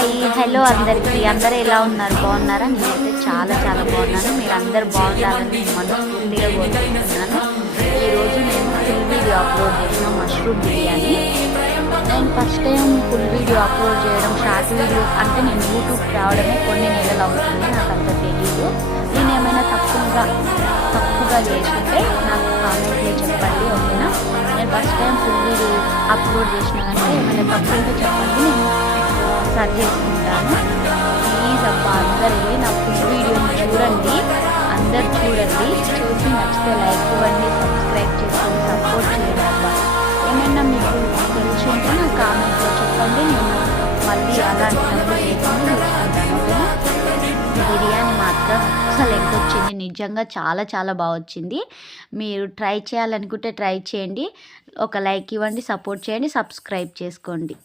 Hi hello అందరికీ అందరూ ఎలా ఉన్నారు? బాగున్నారా? నేనైతే చాలా చాలా బాగున్నాను. మీరు అందరు బాగుండాలని నేను మనస్ఫూర్తిగా కోరుకుంటున్నాను. ఈరోజు నేను ఫుల్ వీడియో అప్లోడ్ చేసిన మష్రూమ్ బిర్యానీ. నేను first time full video upload చేయడం, షార్ట్ వీడియో అంటే నేను యూట్యూబ్కి రావడమే కొన్ని నెలలు అవుతుంది. నాకు అంత తెలీదు. నేను ఏమైనా తప్పుగా చేస్తుంటే నాకు కామెంట్లో చెప్పండి, ఓకేనా? నేను first time full video upload చేసిన కంటే ఏమైనా తప్పు ఉంటే చెప్పండి, నేను సరి చేసుకుంటాను. ప్లీజ్ అబ్బా అందరు వెళ్ళి నా ఫుల్ వీడియోని చూడండి, అందరు చూడండి. చూసి నచ్చితే లైక్ ఇవ్వండి, సబ్స్క్రైబ్ చేసుకొని సపోర్ట్ చేయండి అబ్బా. ఏమైనా మీకు తెలిసి ఉంటే నా కామెంట్లో చెప్పండి, నేను మళ్ళీ అలాంటి తప్పు లేకుండా చూసుకుంటాను, ఓకేనా? బిర్యానీ మాత్రం అసలు ఎంత వచ్చింది, నిజంగా చాలా చాలా బాగా వచ్చింది. మీరు ట్రై చేయాలనుకుంటే ట్రై చేయండి, ఒక లైక్ ఇవ్వండి, సపోర్ట్ చేయండి, సబ్స్క్రైబ్ చేసుకోండి.